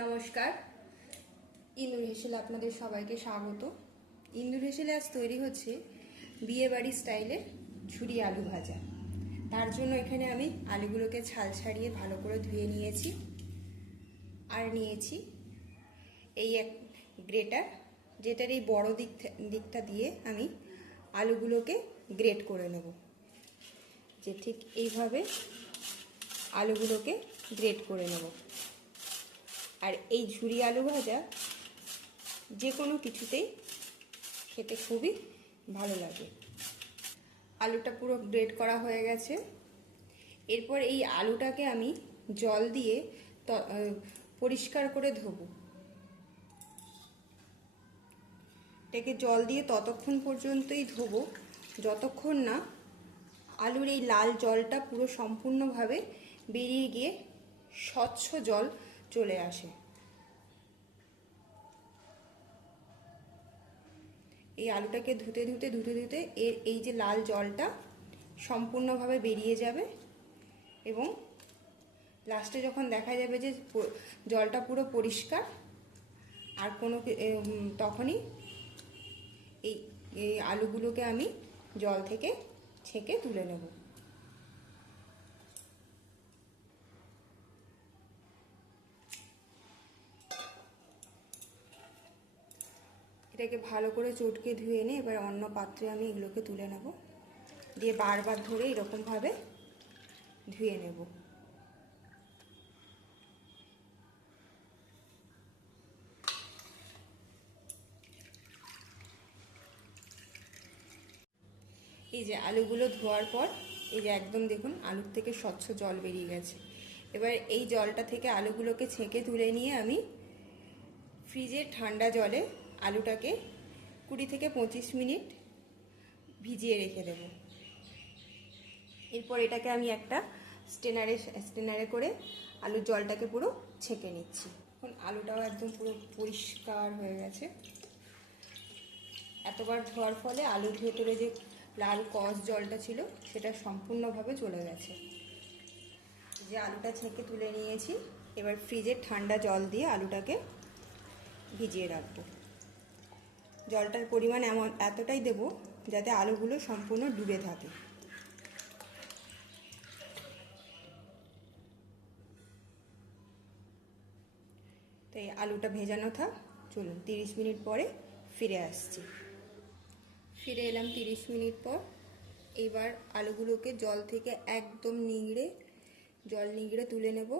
নমস্কার, ইন্দুর হেসেলে আপনাদের সবাইকে স্বাগত। ইন্দুর হেসেলে আজ তৈরি হচ্ছে বিয়ে বাড়ি স্টাইলের ঝুরি আলু ভাজা। তার জন্য এখানে আমি আলুগুলোকে ছাল ছাড়িয়ে ভালো করে ধুয়ে নিয়েছি, আর নিয়েছি এই এক গ্রেটার, যেটার এই বড় দিকটা দিয়ে আমি আলুগুলোকে গ্রেট করে নেব। যে ঠিক এইভাবে আলুগুলোকে গ্রেট করে নেব। আর এই ঝুরি আলু ভাজা যে কোনো কিছুতেই খেতে খুবই ভালো লাগে। আলুটা পুরো গ্রেট করা হয়ে গেছে। এরপর এই আলুটাকে আমি জল দিয়ে পরিষ্কার করে ধোবো। এটাকে জল দিয়ে ততক্ষণ পর্যন্তই ধোবো যতক্ষণ না আলুর এই লাল জলটা পুরো সম্পূর্ণভাবে বেরিয়ে গিয়ে স্বচ্ছ জল চলে আসে। এই আলুটাকে ধুতে ধুতে এর এই যে লাল জলটা সম্পূর্ণভাবে বেরিয়ে যাবে, এবং লাস্টে যখন দেখা যাবে যে জলটা পুরো পরিষ্কার আর কোনো, তখনই এই আলুগুলোকে আমি জল থেকে ছেঁকে তুলে নেব। এটাকে ভালো করে চটকে ধুয়ে এনে এবার অন্য পাত্রে আমি এগুলোকে তুলে নেব, দিয়ে বারবার ধরে এরকমভাবে ধুয়ে নেব। এই যে আলুগুলো ধোয়ার পর এই যে একদম দেখুন আলুর থেকে স্বচ্ছ জল বেরিয়ে গেছে। এবার এই জলটা থেকে আলুগুলোকে ছেঁকে তুলে নিয়ে আমি ফ্রিজের ঠান্ডা জলে আলুটাকে 20 থেকে 25 মিনিট ভিজিয়ে রেখে দেব। এরপর এটাকে আমি একটা স্টেনারে করে আলুর জলটাকে পুরো ছেঁকে নিচ্ছি। এখন আলুটাও একদম পুরো পরিষ্কার হয়ে গেছে। এতবার ধোয়ার ফলে আলুর ভেতরে যে লাল কস জলটা ছিল সেটা সম্পূর্ণভাবে চলে গেছে। যে আলুটা ছেঁকে তুলে নিয়েছি, এবার ফ্রিজের ঠান্ডা জল দিয়ে আলুটাকে ভিজিয়ে রাখবো। জলটার পরিমাণ এতটাই দেব যাতে আলুগুলো সম্পূর্ণ ডুবে থাকে। তাই আলুটা ভেজানো থাক। চলুন 30 মিনিট পরে ফিরে আসছি। ফিরে এলাম 30 মিনিট পর। এইবার আলুগুলোকে জল থেকে একদম জল নিংড়ে তুলে নেব,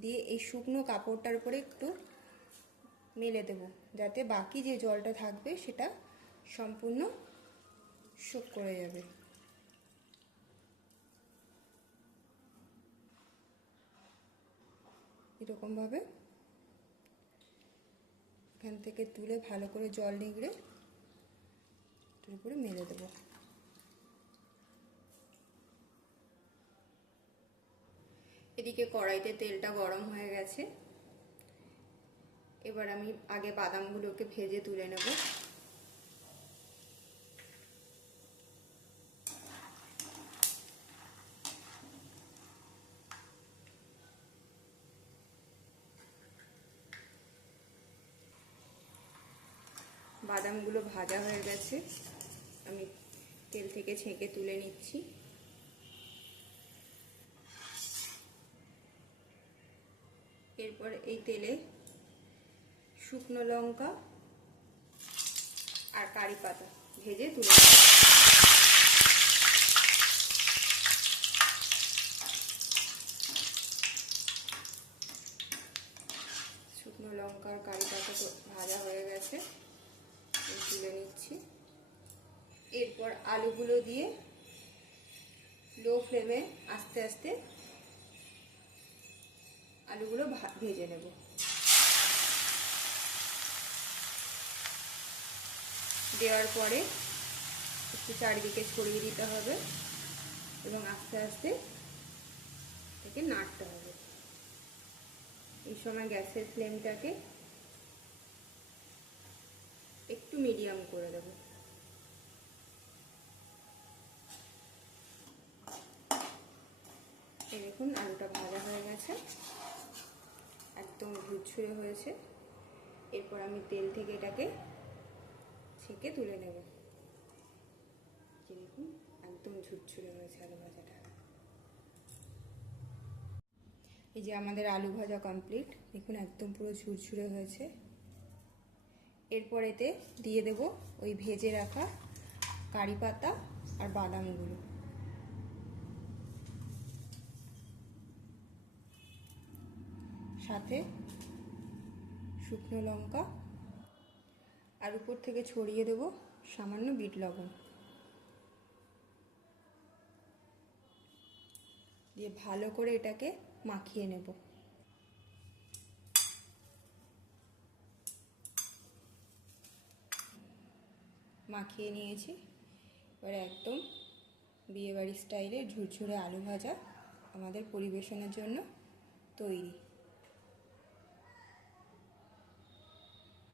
দিয়ে এই শুকনো কাপড়টার উপরে একটু মেলে দেব, যাতে বাকি যে জলটা থাকবে সেটা সম্পূর্ণ শোক করে যাবে। এরকমভাবে এখান থেকে তুলে ভালো করে জল নিংড়ে এটার উপরে মেলে দেব। এদিকে কড়াইতে তেলটা গরম হয়ে গেছে। এবার আমি আগে বাদামগুলোকে ভেজে তুলে নেব। বাদামগুলো ভাজা হয়ে গেছে, আমি তেল থেকে ছেঁকে তুলে নিচ্ছি। এরপর এই তেলে শুকনো লঙ্কা আর কারি পাতা ভেজে তুলে নেব। শুকনো লঙ্কা আর কারি পাতা ভাজা হয়ে গেছে, তুলে নিচ্ছি। এরপর আলুগুলো দিয়ে লো ফ্লেমে আস্তে আস্তে আলুগুলো ভেজে নেব। দেওয়ার পরে একটু চারিদিকে ছড়িয়ে দিতে হবে এবং আস্তে আস্তে এটাকে নাড়তে হবে। এই সময় গ্যাসের ফ্লেমটাকে একটু মিডিয়াম করে দেব। এই দেখুন আলুটা ভাজা হয়ে গেছে। একদম ঝুরঝুরে হয়েছে। এরপর আমি তেল থেকে এটাকে ছেঁকে তুলে নেব। দেখুন একদম ঝুরঝুরে হয়েছে আলু ভাজাটা। এই যে আমাদের আলু ভাজা কমপ্লিট, দেখুন একদম পুরো ঝুরঝুরে হয়েছে। এরপর এতে দিয়ে দেব ওই ভেজে রাখা কারি পাতা আর বাদামগুলো। সাথে শুকনো লঙ্কা, আর উপর থেকে ছড়িয়ে দেব সামান্য বিট লবণ। দিয়ে ভালো করে এটাকে মাখিয়ে নেব। মাখিয়ে নিয়েছি। এবারে একদম বিয়েবাড়ি স্টাইলে ঝুরঝুরে আলু ভাজা আমাদের পরিবেশনের জন্য তৈরি।